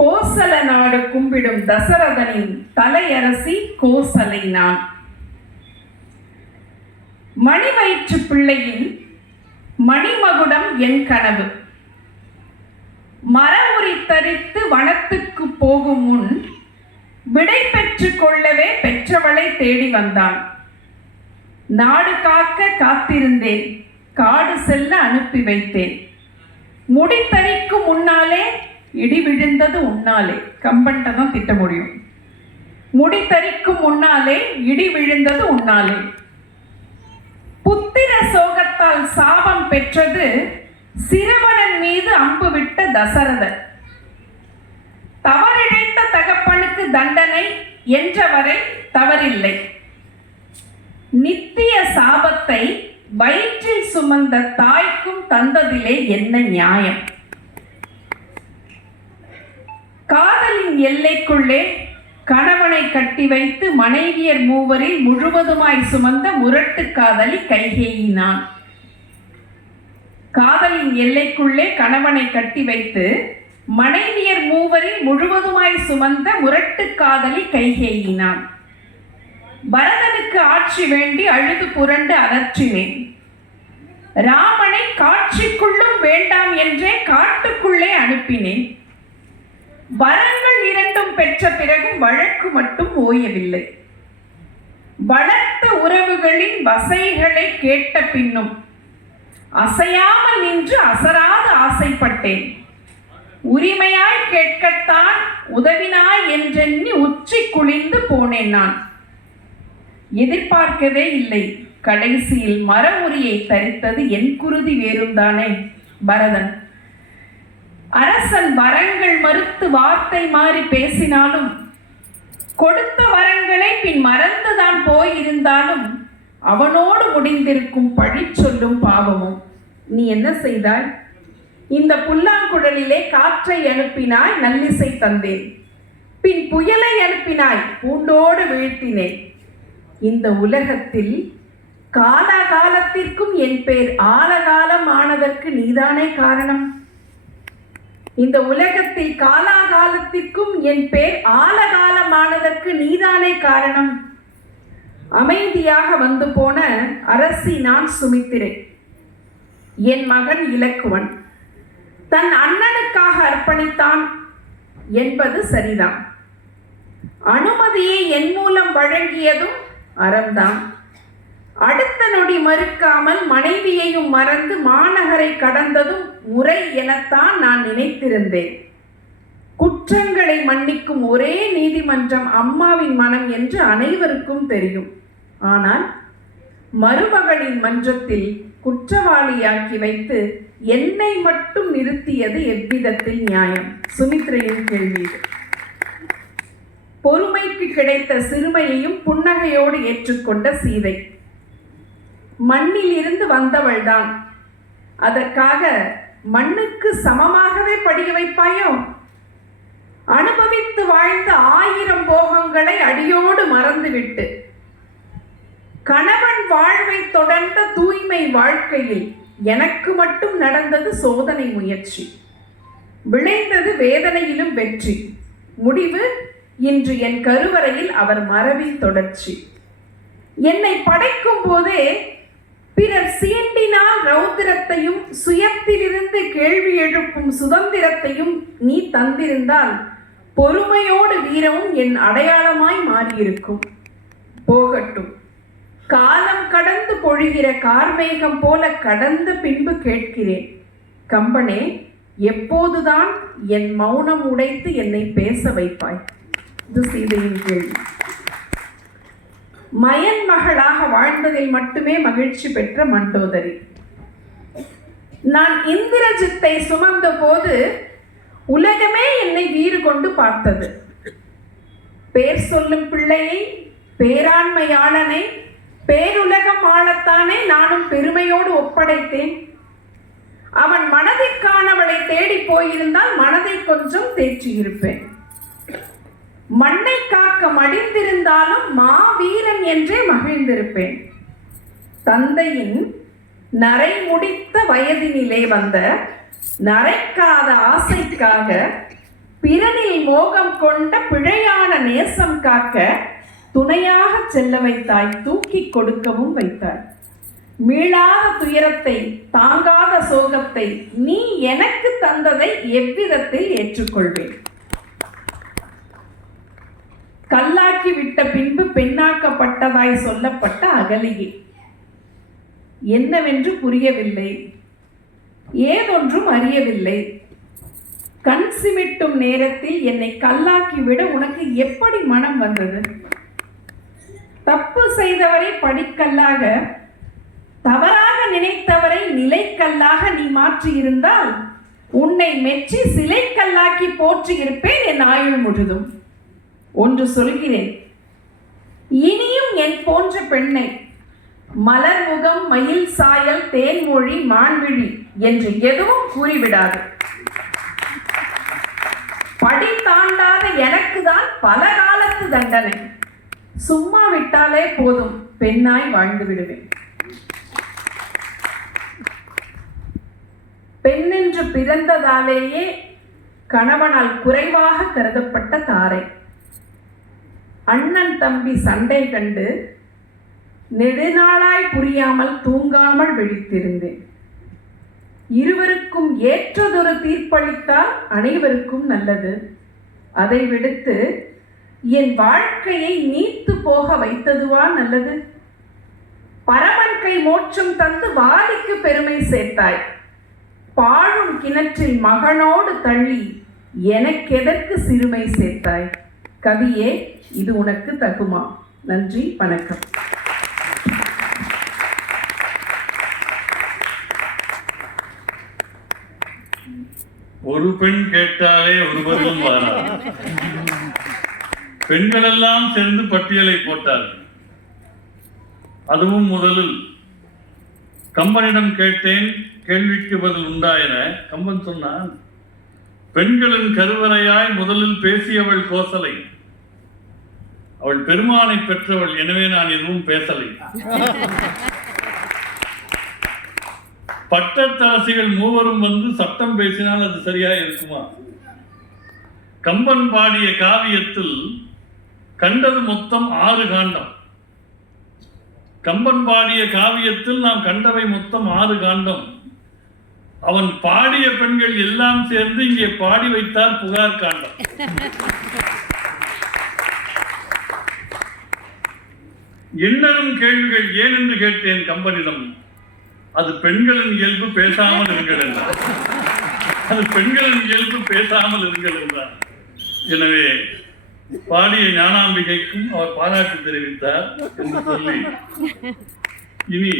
கோசல நாடு கும்பிடும் தசரதனின் தலையரசி கோசலை நான் மணிவயிற்று பிள்ளையின் மணிமகுடம் என் கனவு. மரமுறி தரித்து வனத்துக்கு போகும் முன் விடை பெற்றுக் கொள்ளவே பெற்றவளை தேடி வந்தான். நாடு காக்க காத்திருந்தேன் காடு செல்ல அனுப்பி வைத்தேன். முடித்தறிக்கு முன்னாலே இடி விழுந்தது உன்னாலே. கம்பன்ட்ட தான் திட்ட முடியும் முடித்தறிக்கும் முன்னாலே இடி விழுந்தது உன்னாலே. புத்திர சோகத்தால் சாபம் பெற்றது சிறுவனன் மீது அம்பு விட்ட தசரதன். தவறிழைத்த தகப்பனுக்கு தண்டனை என்றவரை தவறில்லை. நித்திய சாபத்தை வயிற்றில் சுமந்த தாய்க்கும் தந்ததிலே என்ன நியாயம்? காதலின் எல்லைக்குள்ளே கணவனை கட்டி வைத்து மனைவியர் மூவரில் முழுவதுமாய் சுமந்த முரட்டு காதலி கைகேயினான். காதலின் எல்லைக்குள்ளே கணவனை கட்டி வைத்து மனைவியர் மூவரில் முழுவதுமாய் சுமந்த முரட்டு காதலி கைகேயினான். பரதனுக்கு ஆட்சி வேண்டி அழுது புரண்டு அகற்றினேன். ராமனை காட்சிக்குள்ளும் வேண்டாம் என்றே காட்டுக்குள்ளே அனுப்பினேன். வரங்கள் இரண்டும் பெற்ற பிறகும் வழக்கு மட்டும் ஓயவில்லை. வளர்த்த உறவுகளின் வசைகளை கேட்ட பின்னும் அசையாமல் நின்று அசராது ஆசைப்பட்டேன். உரிமையாய் கேட்கத்தான் உதவினாய் என்றெண்ணி உச்சி குளிந்து போனேன் நான். எதிர்பார்க்கவே இல்லை. கடைசியில் மர உரியை தரித்தது என் குருதி வேறுந்தானே பரதன். அரசன் வரங்கள் மறுத்து வார்த்தை மாறி பேசினாலும் கொடுத்த வரங்களை பின் மறந்துதான் போயிருந்தாலும் அவனோடு முடிந்திருக்கும் பழி சொல்லும் பாவமும். நீ என்ன செய்தாய்? இந்த புல்லாங்குழலிலே காற்றை அனுப்பினாய் நல்லிசை தந்தேன். பின் புயலை அனுப்பினாய் பூண்டோடு வீழ்த்தினேன். இந்த உலகத்தில் காலகாலத்திற்கும் என் பேர் ஆலகாலம் ஆனதற்கு நீதானே காரணம்? இந்த உலகத்தில் காலாகாலத்திற்கும் என் பேர் ஆலகாலமானதற்கு நீதானே காரணம். அமைதியாக வந்து போன அரசி நான் சுமித்திரேன் என் மகன் இலக்குவன். தன் அண்ணனுக்காக அர்ப்பணித்தான் என்பது சரிதான். அனுமதியை என் மூலம் வழங்கியதும் அறம்தான். அடுத்த நொடி மறுக்காமல் மனைவியையும் மறந்து மாநகரை கடந்ததும் முறை எனத்தான் நான் நினைத்திருந்தேன். குற்றங்களை மன்னிக்கும் ஒரே நீதிமன்றம் அம்மாவின் மனம் என்று அனைவருக்கும் தெரியும். ஆனால் மருமகளின் மன்றத்தில் குற்றவாளியாக்கி வைத்து என்னை மட்டும் நிறுத்தியது எவ்விதத்தில் நியாயம்? சுமித்ரையின் கேள்வி பொறுமைக்கு கிடைத்த சிறுமையையும் புன்னகையோடு ஏற்றுக்கொண்ட சீதை. மண்ணில் இருந்து வந்தவள்தான். அதற்காக மண்ணுக்கு சமமாகவே படிய வைப்பாயோ? அனுபவித்து வாழ்ந்த ஆயிரம் போகங்களை அடியோடு மறந்துவிட்டு கணவன் வாழ்வை தொடர்ந்த தூய்மை வாழ்க்கையில் எனக்கு மட்டும் நடந்தது சோதனை முயற்சி. விளைந்தது வேதனையிலும் வெற்றி. முடிவு இன்று என் கருவறையில் அவர் மரபின் தொடர்ச்சி. என்னை படைக்கும் போதே பிறர் சீண்டினால் ரௌத்திரத்தையும் சுயத்திலிருந்து கேள்வி எழுப்பும் சுதந்திரத்தையும் நீ தந்திருந்தால் பொறுமையோடு வீரமும் என் அடையாளமாய் மாறியிருக்கும். போகட்டும். காலம் கடந்து பொழிகிற கார்மேகம் போல கடந்து பின்பு கேட்கிறேன். கம்பனே எப்போதுதான் என் மௌனம் உடைத்து என்னை பேச வைப்பாய்? இது சீதையின் கேள்வி. மயன் மகளாக வாழ்ந்ததில் மட்டுமே மகிழ்ச்சி பெற்ற மண்டோதரி. நான் இந்திரஜித்தை சுமந்த போது உலகமே என்னை வீறு கொண்டு பார்த்தது. பேர் சொல்லும் பிள்ளையை பேராண்மையாளனை பேருலகம் ஆளத்தானே நானும் பெருமையோடு ஒப்படைத்தேன். அவன் மனதிற்கானவளை தேடி போயிருந்தால் மனதை கொஞ்சம் தேற்றியிருப்பேன். மண்ணை காக்க மடிந்திருந்தாலும் மாவீரன் என்றே மகிழ்ந்திருப்பேன். தந்தையின் நரை முடித்த வயதினிலே வந்த நரைக்காத ஆசைக்காக பிறனில் மோகம் கொண்ட பிழையான நேசம் காக்க துணையாக செல்ல வைத்தாய் தூக்கி கொடுக்கவும் வைத்தாய். மீளாத துயரத்தை தாங்காத சோகத்தை நீ எனக்கு தந்ததை எவ்விதத்தில் ஏற்றுக்கொள்வேன். கல்லாக்கி விட்ட பின்பு பெண்ணாக்கப்பட்டதாய் சொல்லப்பட்ட அகலிகை. என்னவென்று புரியவில்லை. ஏதொன்றும் அறியவில்லை. கண் சிமிட்டும் நேரத்தில் என்னை கல்லாக்கி விட உனக்கு எப்படி மனம் வந்தது? தப்பு செய்தவரை படிக்கல்லாக தவறாக நினைத்தவரை நிலைக்கல்லாக நீ மாற்றியிருந்தால் உன்னை மெச்சி சிலைக்கல்லாக்கி போற்றி இருப்பேன் என் ஆயுள் முழுதும். ஒன்று சொல்கிறேன். இனியும் என் போன்ற பெண்ணை மலர் முகம் மயில் சாயல் தேன்மொழி மான்விழி என்று எதுவும் கூறிவிடாது. படி தாண்டாத எனக்கு தான் பல காலத்து தண்டனை. சும்மா விட்டாலே போதும் பெண்ணாய் வாழ்ந்து விடுவேன். பெண்ணென்று பிறந்ததாலேயே கணவனால் குறைவாக கருதப்பட்ட தாரை. அண்ணன் தம்பி சண்டை கண்டு நெடுநாளாய் புரியாமல் தூங்காமல் விழித்திருந்தேன். இருவருக்கும் ஏற்றதொரு தீர்ப்பளித்தால் அனைவருக்கும் நல்லது. அதை விடுத்து என் வாழ்க்கையை நீத்து போக வைத்ததுவா நல்லது? பரமன் கை மோட்சம் தந்து வாலிக்கு பெருமை சேர்த்தாய். பாழும் கிணற்றில் மகனோடு தள்ளி எனக்கெதற்கு சிறுமை சேர்த்தாய்? கவியே இது உனக்கு தகுமா? நன்றி வணக்கம். ஒரு பெண் கேட்டாலே ஒரு பருவம் வராது பெண்களெல்லாம் சேர்ந்து பட்டியலை போட்டார்கள் அதுவும் முதலில் கம்பனிடம் கேட்டேன் கேள்விக்கு பதில் உண்டா என கம்பன் சொன்னான். பெண்களின் கருவறையாய் முதலில் பேசியவள் கோசலை. அவள் பெருமானை பெற்றவள் எனவே நான் எதுவும் பேசலை. பட்டத்தரசிகள் மூவரும் வந்து சட்டம் பேசினால் அது சரியா இருக்குமா? கம்பன் பாடிய காவியத்தில் கண்டது மொத்தம் ஆறு காண்டம். கம்பன் பாடிய காவியத்தில் நாம் கண்டவை மொத்தம் ஆறு காண்டம். அவன் பாடிய பெண்கள் எல்லாம் சேர்ந்து இங்கே பாடி வைத்தார் புகார் காண்டம் என்னரும் கேள்விகள் ஏன் என்று கேட்டேன் கம்பனிடம். அது பெண்களின் இயல்பு பேசாமல் இருங்கள் என்றார். அது பெண்களின் இயல்பு பேசாமல் இருங்கள் என்றார். எனவே பாடிய ஞானாம்பிகைக்கும் அவர் பாராட்டு தெரிவித்தார் என்று சொல்லி இனி